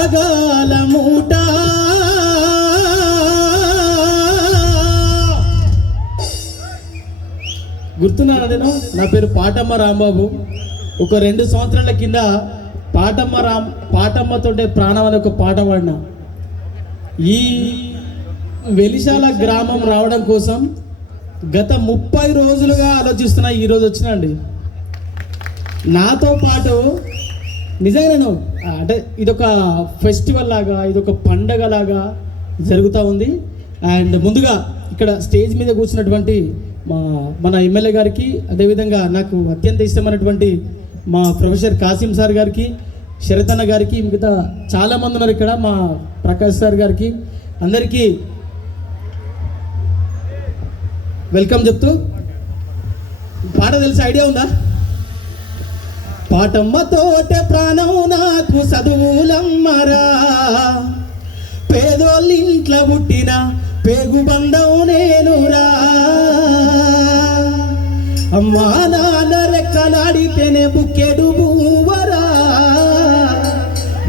రాగాల మూట. గుర్తున్నాను నేను? నా పేరు పాటమ్మ రాంబాబు. ఒక రెండు సంవత్సరాల కింద పాటమ్మ రామ్ పాటమ్మతోటే ప్రాణం అనే ఒక పాట పాడిన. ఈ వెలిశాల గ్రామం రావడం కోసం గత ముప్పై రోజులుగా ఆలోచిస్తున్నా ఈరోజు వచ్చినండి నాతో పాటు నిజంగా నేను అంటే ఇదొక ఫెస్టివల్ లాగా ఇదొక పండగ లాగా జరుగుతూ ఉంది. అండ్ ముందుగా ఇక్కడ స్టేజ్ మీద కూర్చున్నటువంటి మా మన ఎమ్మెల్యే గారికి అదేవిధంగా నాకు అత్యంత ఇష్టమైనటువంటి మా ప్రొఫెసర్ కాసిం సార్ గారికి శరతన్న గారికి మిగతా చాలామంది ఉన్నారు ఇక్కడ మా ప్రకాష్ సార్ గారికి. అందరికీ వెల్కమ్ చెప్తూ. పాట తెలిసి ఐడియా ఉందా? పాటమ్మతోటే ప్రాణం చదువులమ్మరా. పేదోళ్ళింట్ల పుట్టిన పేగు బంధం నేనురా. అమ్మా నాన్న రెక్కలాడితేనే బుక్కెడు భూవరా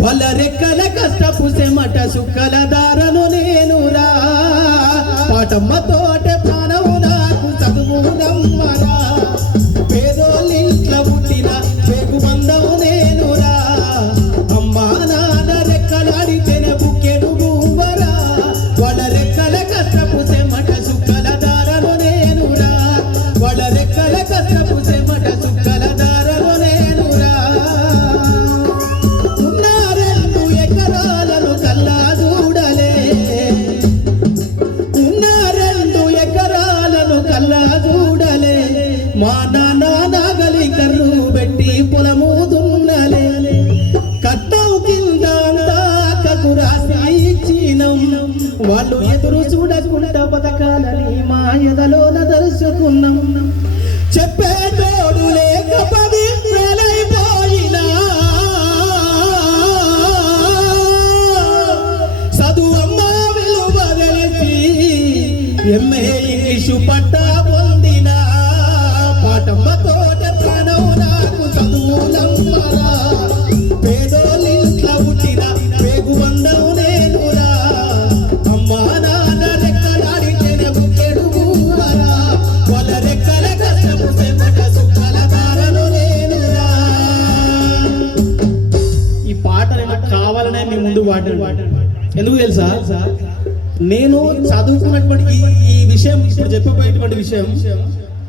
వాళ్ళ రెక్కల కష్టపు సెమట సుక్కల దారను నేనురా. పాటమ్మతో ఎంఏ పట్టా పొందిన పాటమ్మ తోట ప్రాణం నాకు చదువులమ్మరా. పేదోళ్ళింట్ల పుట్టిన పేగు నేనురా. అమ్మా నాన్న రెక్కలాడితేనే బుక్కెడు ఊవరా వాళ్ళ రెక్కల కష్టపు సెమట సుక్కల దారను నేనురా. ఈ పాట కావాలనే మీ ముందు పాడాను ఎందుకు తెలుసా? నేను చదువుకున్నటువంటి ఈ విషయం ఇప్పుడు చెప్పబోయేటువంటి విషయం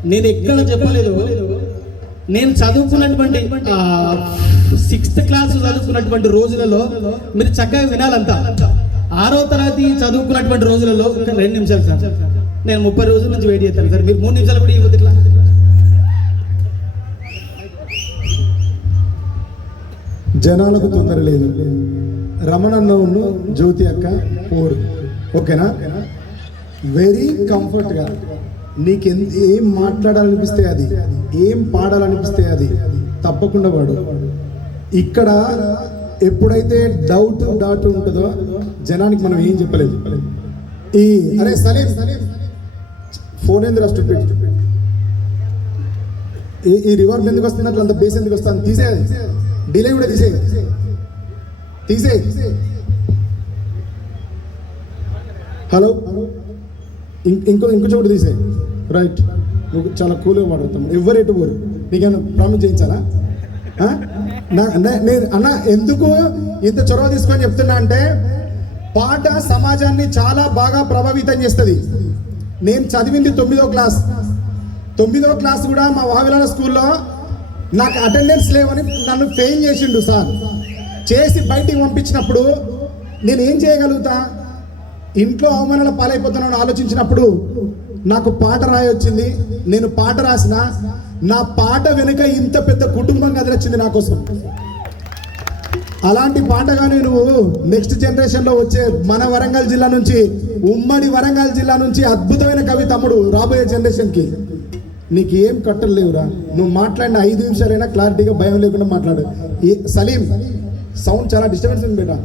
నేను ఎక్కడ చెప్పలేదు. నేను చదువుకున్నటువంటి సిక్స్త్ క్లాస్ చదువుకున్నటువంటి రోజులలో మీరు చక్కగా వినాలంతా. ఆరో తరగతి చదువుకున్నటువంటి రోజులలో రెండు నిమిషాలు సార్. నేను ముప్పై రోజుల నుంచి వెయిట్ చేస్తాను సార్. మీరు మూడు నిమిషాలు కూడా ఇవ్వదు ఇట్లా. జనాలకు తొందర లేదు. రమణన్నను జ్యోతి అక్క ఫోర్ ఓకేనా? వెరీ కంఫర్ట్గా నీకు ఏం మాట్లాడాలనిపిస్తే అది. ఏం పాడాలనిపిస్తే అది. తప్పకుండా వాడు ఇక్కడ ఎప్పుడైతే డౌట్ డాట్ ఉంటుందో జనానికి మనం ఏం చెప్పలేదు ఈ అరే సలీం ఫోన్ ఏంది రాష్ట్ర ఈ ఈ రివర్బ్ ఎందుకు వస్తుంది? అట్లా అంత బేస్ ఎందుకు వస్తుంది? తీసేయాలి డిలే కూడా తీసేయాలి తీసే హలో. ఇం- ఇంకో ఇంకో చోటు తీసే రైట్ నువ్వు చాలా కూల్గా వాడుతాం ఎవరు ఎటు పోరు? నీకేమైనా ప్రామిస్ చేయించాలా? నేను అన్న ఎందుకు ఇంత చొరవ తీసుకొని చెప్తున్నా అంటే పాట సమాజాన్ని చాలా బాగా ప్రభావితం చేస్తుంది. నేను చదివింది తొమ్మిదో క్లాస్. తొమ్మిదో క్లాస్ కూడా మా వావిలాల స్కూల్లో నాకు అటెండెన్స్ లేవని నన్ను ఫెయిల్ చేసిండు సార్. చేసి బయటికి పంపించినప్పుడు నేను ఏం చేయగలుగుతా? ఇంట్లో అవమానాల పాలైపోతున్నాను ఆలోచించినప్పుడు నాకు పాట రాయొచ్చింది నేను పాట రాసిన నా పాట వెనుక ఇంత పెద్ద కుటుంబం కదిలొచ్చింది నా కోసం. అలాంటి పాటగానే నువ్వు నెక్స్ట్ జనరేషన్లో వచ్చే మన వరంగల్ జిల్లా నుంచి ఉమ్మడి వరంగల్ జిల్లా నుంచి అద్భుతమైన కవి తమ్ముడు రాబోయే జనరేషన్కి. నీకు ఏం కట్టలు లేవురా? నువ్వు మాట్లాడిన ఐదు నిమిషాలైనా క్లారిటీగా భయం లేకుండా మాట్లాడు. ఈ సలీం సౌండ్ చాలా డిస్టర్బెన్స్ ఉంది బేటా.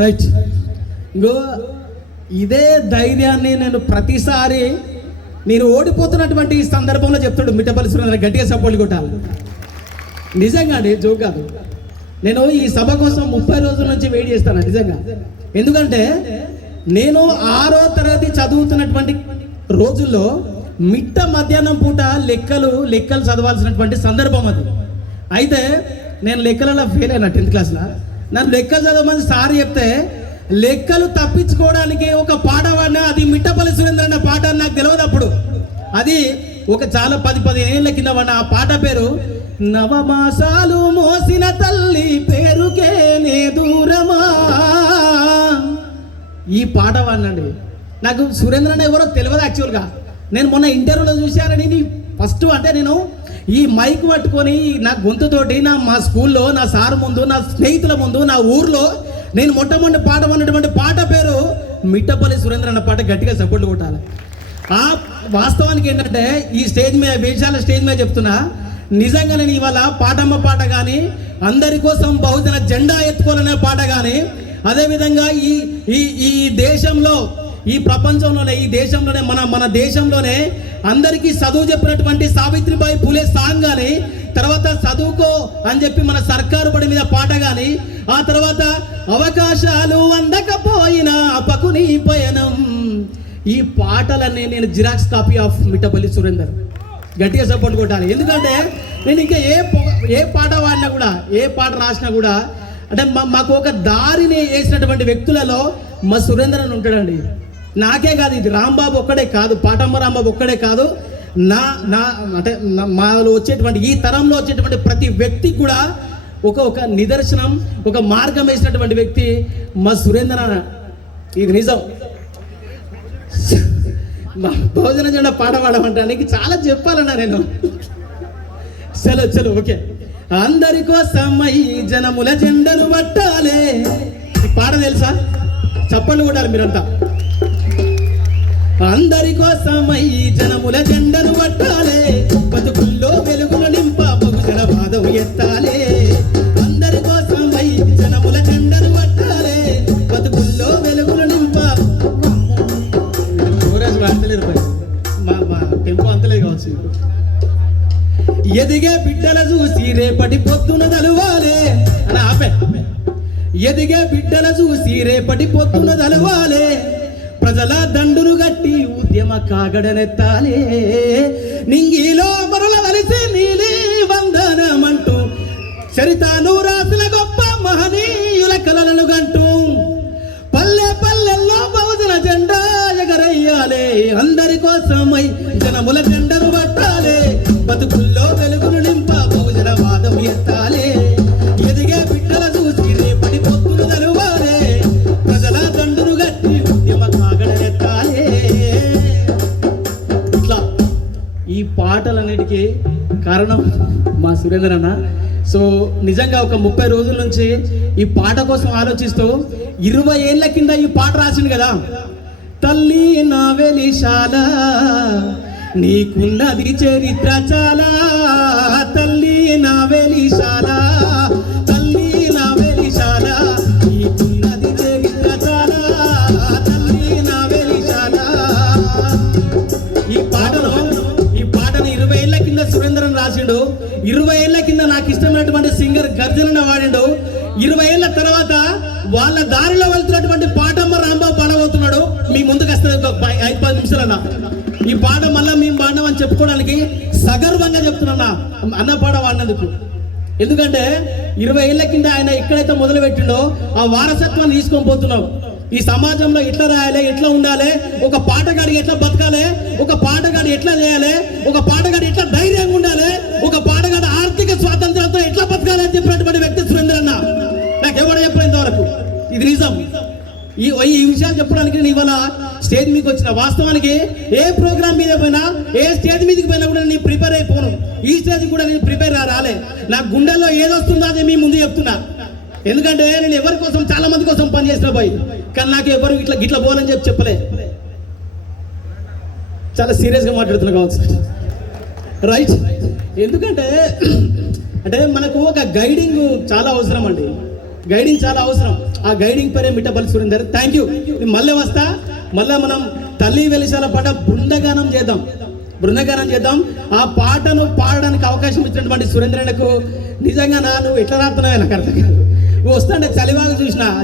రైట్ ఇంకో ఇదే ధైర్యాన్ని నేను ప్రతిసారి నేను ఓడిపోతున్నటువంటి ఈ సందర్భంలో చెప్తాడు మిట్టపల్లి సురేంద్ర గట్టిగా సపోర్ట్ కొట్టాలి. నిజంగా అండి జోక్ కాదు. నేను ఈ సభ కోసం ముప్పై రోజుల నుంచి వెయిట్ చేస్తాను నిజంగా. ఎందుకంటే నేను ఆరో తరగతి చదువుతున్నటువంటి రోజుల్లో మిట్ట మధ్యాహ్నం పూట లెక్కలు లెక్కలు చదవాల్సినటువంటి సందర్భం అది. అయితే నేను లెక్కలలో ఫెయిల్ అయినా టెన్త్ క్లాస్లో. నన్ను లెక్కలు చదవమని సార్ చెప్తే లెక్కలు తప్పించుకోవడానికి ఒక పాట అది మిట్టపల్లి సురేంద్ర అన్న పాట అని నాకు తెలియదు అప్పుడు. అది ఒక చాలా పది పది ఏళ్ళ కింద వాడిన ఆ పాట పేరు నవమాసాలు మోసిన తల్లి పేరుకే నే దూరమా ఈ పాట వాడినండి. నాకు సురేంద్రన్ ఎవరో తెలియదు యాక్చువల్గా నేను మొన్న ఇంటర్వ్యూలో చూశానని ఫస్ట్ అంటే నేను ఈ మైక్ పట్టుకొని నా గొంతుతోటి నా మా స్కూల్లో నా సార్ ముందు నా స్నేహితుల ముందు నా ఊర్లో నేను మొట్టమొదటి పాడమన్నటువంటి పాట పేరు మిట్టపల్లి సురేంద్ర అన్న పాట గట్టిగా సపోర్ట్ కొట్టాలి. ఆ వాస్తవానికి ఏంటంటే ఈ స్టేజ్ మీద వేషాల స్టేజ్ మీద చెప్తున్నా నిజంగా నేను ఇవాళ పాటమ్మ పాట కానీ అందరి కోసం బహుజన జెండా ఎత్తుకోవాలనే పాట కానీ అదేవిధంగా ఈ ఈ ఈ దేశంలో ఈ ప్రపంచంలోనే ఈ దేశంలోనే మన మన దేశంలోనే అందరికీ చదువు చెప్పినటువంటి సావిత్రిబాయి పూలే సాంగ్ కానీ తర్వాత చదువుకో అని చెప్పి మన సర్కారు బడి మీద పాట కానీ ఆ తర్వాత అవకాశాలు అందకపోయినా పకుని పయనం. ఈ పాటలన్నీ నేను xerox copy of Mithapalli Surender. గట్టిగా సపోర్ట్ కొట్టాలి. ఎందుకంటే నేను ఇంకా ఏ ఏ పాట వాడినా కూడా ఏ పాట రాసినా కూడా అంటే మా- మాకు ఒక దారిని వేసినటువంటి వ్యక్తులలో మా సురేంద్రన్ ఉంటాడండి. నాకే కాదు ఇది రాంబాబు ఒక్కడే కాదు పాటమ్మ రాంబాబు ఒక్కడే కాదు. నా నా అంటే మాలో వచ్చేటువంటి ఈ తరంలో వచ్చేటువంటి ప్రతి వ్యక్తి కూడా ఒక ఒక నిదర్శనం ఒక మార్గం వేసినటువంటి వ్యక్తి మా సురేంద్ర ఇది నిజం. మా భోజన జెండా పాట పాడమంటానికి చాలా చెప్పాలన్నా నేను. చలో చలో ఓకే. అందరి కోసమై జనముల జెండలు పట్టాలే. పాట తెలుసా? చప్పట్లు కొట్టాలి మీరంతా. అందరి కోసమై జనముల జెండను పట్టాలే. బతుకుల్లో వెలుగులు నింప బహుజన వాదం ఎత్తాలే. అందరి కోసమై జనముల జెండను పట్టాలే. బతుకుల్లో వెలుగులు నింప. మా మా టెంపో అంతలేదు కావచ్చు. ఎదిగే బిడ్డల చూసి రేపటి పొద్దున తలువాలే అని ఆపే. ఎదిగే బిడ్డల చూసి రేపటి పొద్దున తలువాలే ప్రజల దండును గట్టి ఉద్యమ కాగడనెత్తాలే నింగిలో మరల వలిసి నీలే వందనమంటూ చరితాను రాసిన గొప్ప మహనీయుల కలలను గంటూ కారణం మా సురేందర్ అన్న సో నిజంగా ఒక ముప్పై రోజుల నుంచి ఈ పాట కోసం ఆలోచిస్తూ ఇరవై ఏళ్ళ కింద ఈ పాట రాసింది కదా. తల్లి నా వెలిశాల నీకున్నది చరిత్ర చాలా. తల్లి నా వెలిశాల ఇరవై సురేంద్రన్ రాసిండు. ఇరవై ఏళ్ళ కింద నాకు ఇష్టమైనటువంటి సింగర్ గర్జన వాడిండు. ఇరవై ఏళ్ళ తర్వాత వాళ్ళ దారిలో వెళ్తున్నటువంటి పాటమ్మ రాంబాబు పాడబోతున్నాడు. మీ ముందుకు వస్తుంది ఐదు పది నిమిషాలన్నా. ఈ పాట మళ్ళీ మేము పాడినాం అని చెప్పుకోవడానికి సగర్వంగా చెప్తున్నా అన్న పాట వాడినందుకు. ఎందుకంటే ఇరవై ఏళ్ళ కింద ఆయన ఎక్కడైతే మొదలు పెట్టిండో ఆ వారసత్వాన్ని తీసుకొని పోతున్నావు ఈ సమాజంలో ఎట్లా రాయాలి ఎట్లా ఉండాలి ఒక పాటగాడికి ఎట్లా బతకాలి ఒక పాటగాడి ఎట్లా చేయాలి ఒక పాటగాడి ఎట్లా ధైర్యంగా ఉండాలి ఒక పాటగాడు ఆర్థిక స్వాతంత్రంతో ఎట్లా బతకాలి అని చెప్పినటువంటి వ్యక్తి సురేంద్ర అన్న. నాకు ఎవరు చెప్పలేదు ఇంతవరకు. ఇది నిజం. ఈ ఈ విషయాలు చెప్పడానికి నేను ఇవాళ స్టేజ్ మీదకి వచ్చిన. వాస్తవానికి ఏ ప్రోగ్రామ్ మీద పోయినా ఏ స్టేజ్ మీదకి పోయినా కూడా నేను ప్రిపేర్ అయిపోను. ఈ స్టేజ్ కూడా నేను ప్రిపేర్ రాలే. నా గుండెల్లో ఏదొస్తుందో అది మీ ముందు చెప్తున్నా. ఎందుకంటే నేను ఎవరి కోసం చాలా మంది కోసం పని చేసిన పోయి కానీ నాకు ఎవరు ఇట్లా గిట్ల పోనని చెప్పి చెప్పలే. చాలా సీరియస్గా మాట్లాడుతున్నా కావచ్చు. రైట్ ఎందుకంటే అంటే మనకు ఒక గైడింగ్ చాలా అవసరం అండి. గైడింగ్ చాలా అవసరం. ఆ గైడింగ్ పేరే మిట్టపల్లి సురేందర్ థ్యాంక్ యూ మళ్ళీ వస్తా. మళ్ళీ మనం తల్లి వెలిసాల పాట బృందగానం చేద్దాం. బృందగానం చేద్దాం. ఆ పాటను పాడడానికి అవకాశం ఇచ్చినటువంటి సురేంద్రన్నకు నిజంగా నా నువ్వు ఎట్లా రాస్తున్నావు నాకు అర్థం కాదు. వస్తుండే వస్తుంటే చూసిన ఆ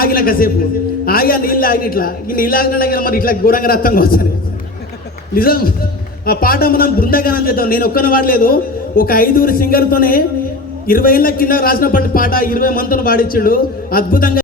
ఆగిన కాసేపు. ఆగి ఆ నీళ్ళు ఆగి ఇట్లా ఈ నీళ్ళు ఆగిన మరి ఇట్లా ఘోరంగా రక్తంగా వస్తాను నిజం? ఆ పాట మనం బృందగానం చేద్దాం. నేను ఒక్కన వాడలేదు. ఒక ఐదుగురు సింగర్తోనే ఇరవై ఏళ్ళ కింద రాసినప్పటి పాట ఇరవై మందితో పాడించాడు అద్భుతంగా